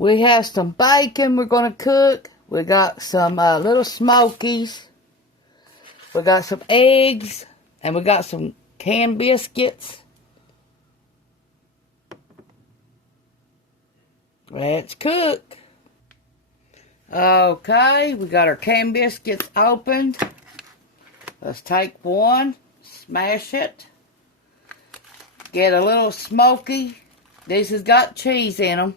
We have some bacon we're going to cook. We got some little smokies. We got some eggs. And we got some canned biscuits. Let's cook. Okay, we got our canned biscuits opened. Let's take one, smash it. Get a little smoky. This has got cheese in them.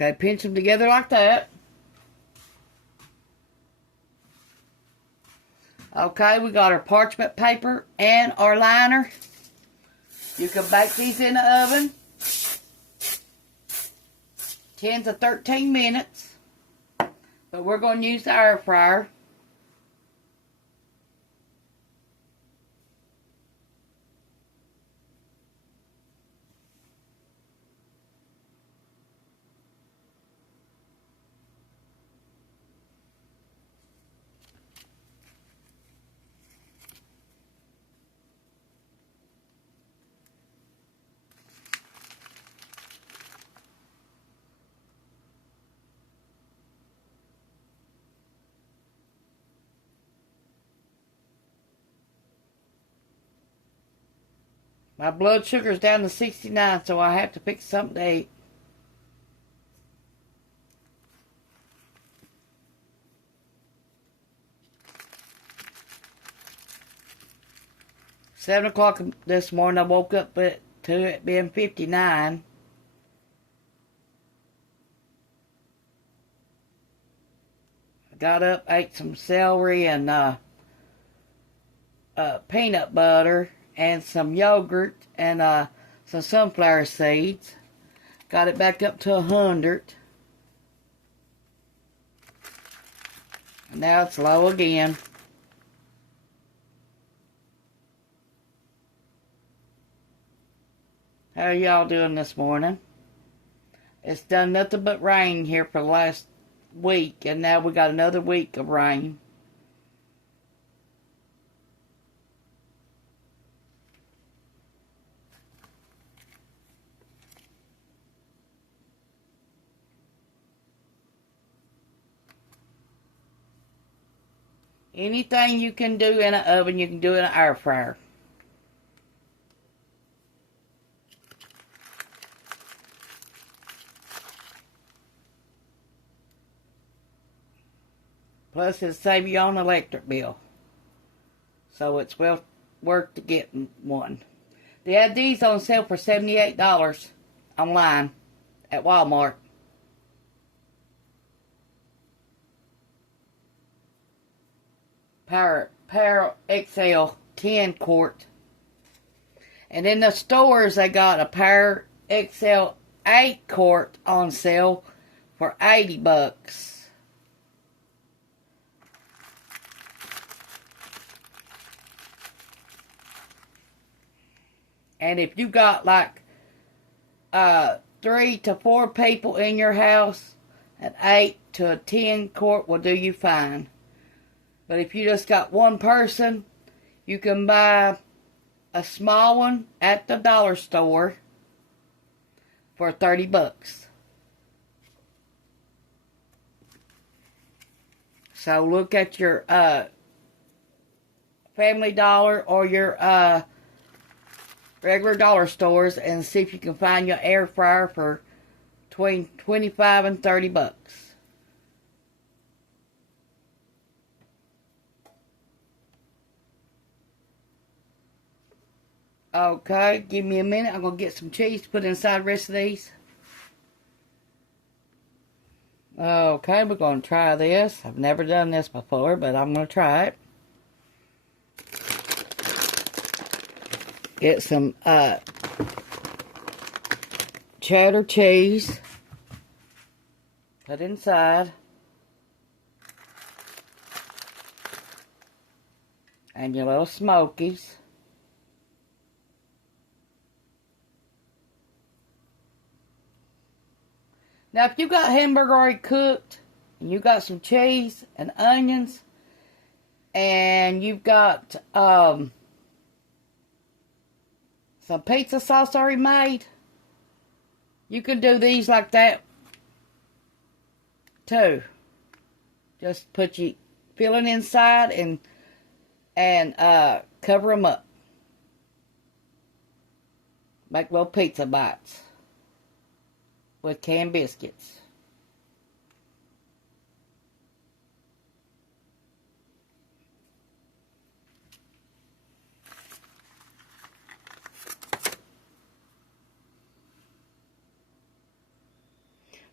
Okay, pinch them together like that. Okay, we got our parchment paper and our liner. You can bake these in the oven 10 to 13 minutes. But we're going to use the air fryer. My blood sugar's down to 69, so I have to pick something to eat. Seven o'clock this morning, I woke up to it being 59. I got up, ate some celery and peanut butter and some yogurt and some sunflower seeds. Got it back up to 100. And now it's low again. How are y'all doing this morning? It's done nothing but rain here for the last week, and now we got another week of rain. Anything you can do in an oven, you can do in an air fryer. Plus, it'll save you on the electric bill. So it's well worth to get one. They had these on sale for $78 online at Walmart. Power XL 10 quart. And in the stores, they got a Power XL 8 quart on sale for $80. And if you got like 3 to 4 people in your house, an 8 to a 10 quart will do you fine. But if you just got one person, you can buy a small one at the dollar store for $30. So look at your Family Dollar or your regular dollar stores and see if you can find your air fryer for between $25 and $30. Okay, give me a minute. I'm going to get some cheese to put inside the rest of these. Okay, we're going to try this. I've never done this before, but I'm going to try it. Get some cheddar cheese. Put inside. And your little smokies. Now, if you got hamburger already cooked, and you got some cheese and onions, and you've got some pizza sauce already made, you can do these like that too. Just put your filling inside and cover them up. Make little pizza bites with canned biscuits.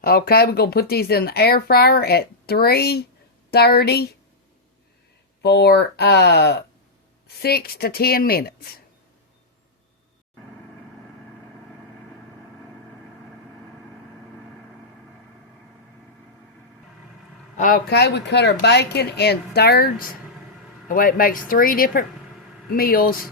Okay, we're going to put these in the air fryer at 330 for 6 to 10 minutes. Okay, we cut our bacon in thirds. That way it makes 3 different meals.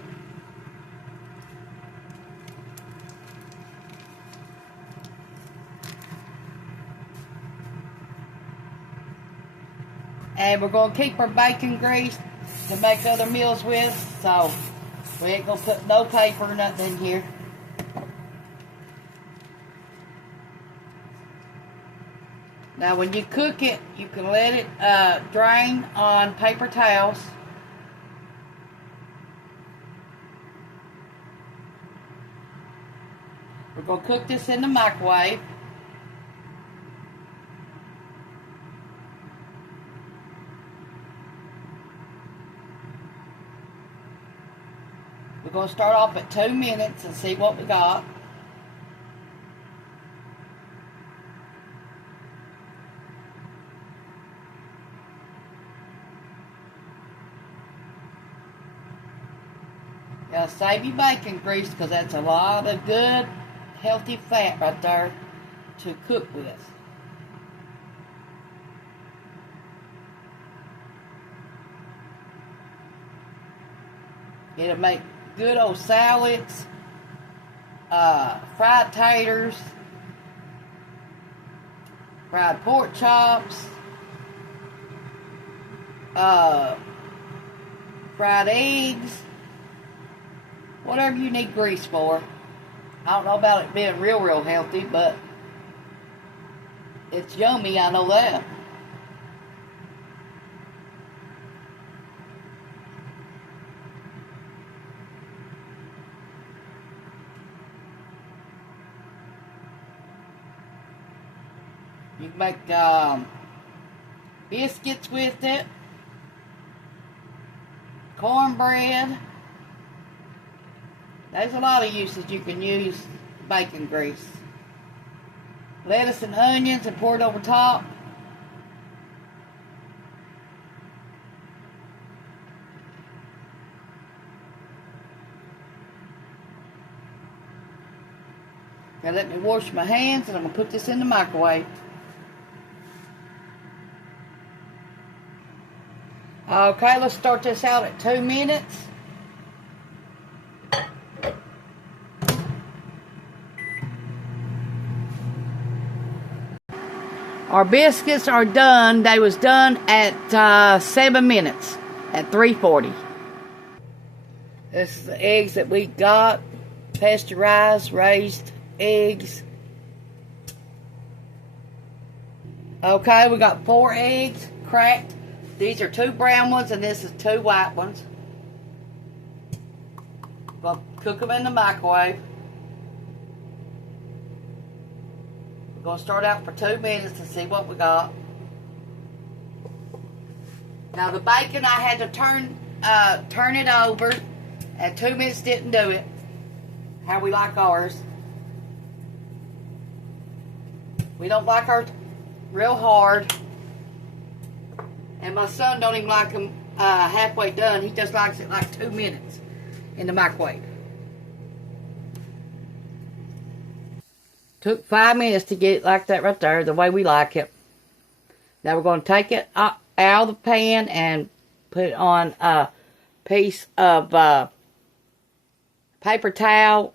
And we're going to keep our bacon grease to make other meals with. So, we ain't going to put no paper or nothing in here. Now, when you cook it, you can let it drain on paper towels. We're going to cook this in the microwave. We're going to start off at 2 minutes and see what we got. Gotta save your bacon grease because that's a lot of good, healthy fat right there to cook with. It'll make good old salads, fried taters, fried pork chops, fried eggs, whatever you need grease for. I don't know about it being real healthy, but it's yummy, I know that. You can make biscuits with it, cornbread. There's a lot of uses you can use bacon grease. Lettuce and onions and pour it over top. Now let me wash my hands and I'm going to put this in the microwave. Okay, let's start this out at 2 minutes. Our biscuits are done. They was done at 7 minutes at 340. This is the eggs that we got. Pasteurized, raised eggs. Okay, we got 4 eggs cracked. These are 2 brown ones and this is 2 white ones. We'll cook them in the microwave. We're going to start out for 2 minutes to see what we got. Now the bacon, I had to turn it over, and 2 minutes didn't do it. How we like ours. We don't like ours real hard. And my son don't even like them halfway done. He just likes it like 2 minutes in the microwave. Took 5 minutes to get it like that right there, the way we like it. Now we're going to take it out of the pan and put it on a piece of paper towel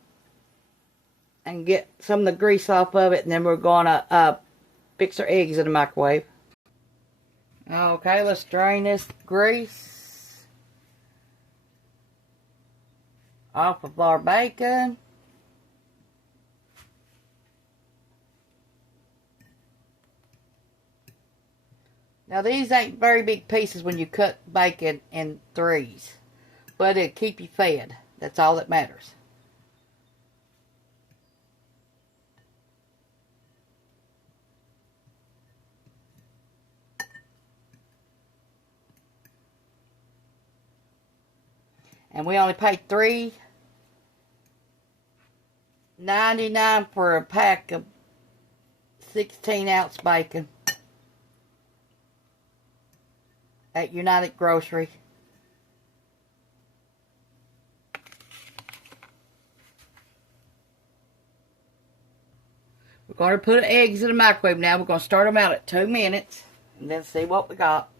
and get some of the grease off of it. And then we're going to fix our eggs in the microwave. Okay, let's drain this grease off of our bacon. Now these ain't very big pieces when you cut bacon in threes, but it'll keep you fed. That's all that matters. And we only paid $3.99 for a pack of 16-ounce bacon at United Grocery. We're going to put eggs in the microwave now. We're going to start them out at 2 minutes and then see what we got.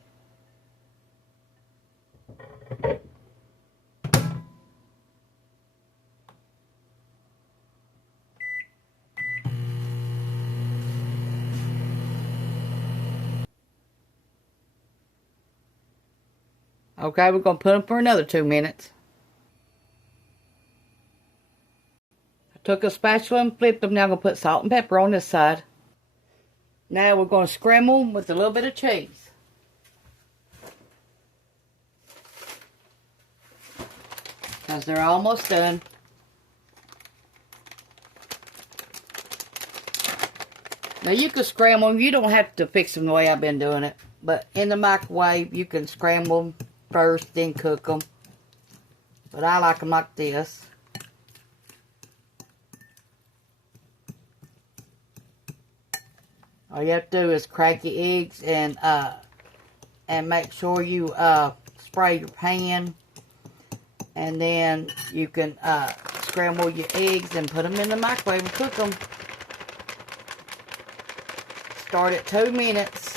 Okay, we're going to put them for another 2 minutes. I took a spatula and flipped them. Now I'm going to put salt and pepper on this side. Now we're going to scramble them with a little bit of cheese. Because they're almost done. Now you can scramble them. You don't have to fix them the way I've been doing it. But in the microwave, you can scramble them first, then cook them. But I like them like this. All you have to do is crack your eggs and make sure you spray your pan. And then you can scramble your eggs and put them in the microwave and cook them. Start at 2 minutes.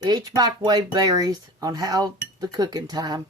Each microwave varies on how the cooking time.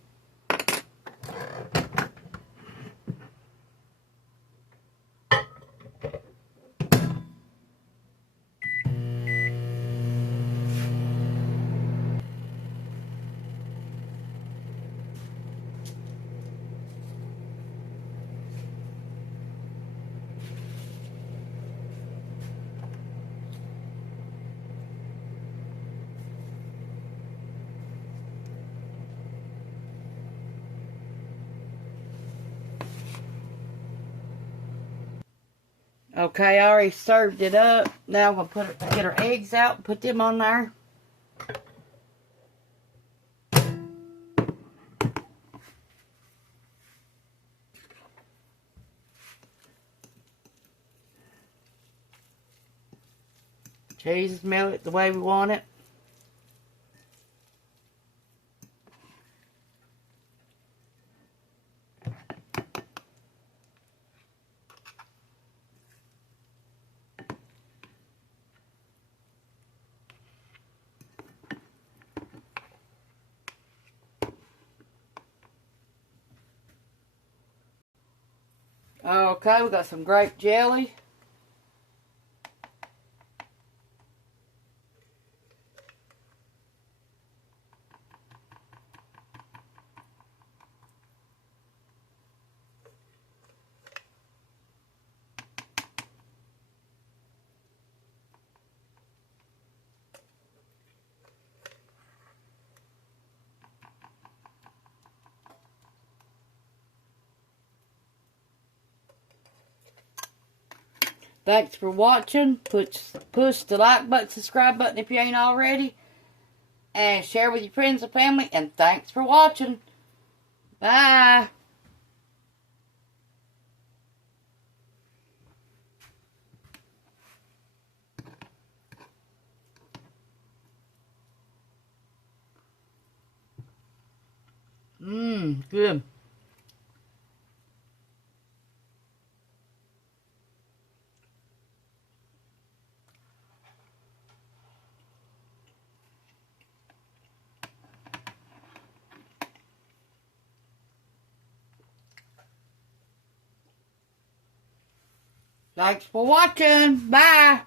Okay, I already served it up. Now I'm going to get our eggs out and put them on there. Cheese is melted the way we want it. Okay, we got some grape jelly. Thanks for watching. Push the like button, subscribe button if you ain't already. And share with your friends and family. And thanks for watching. Bye. Good. Thanks for watching. Bye.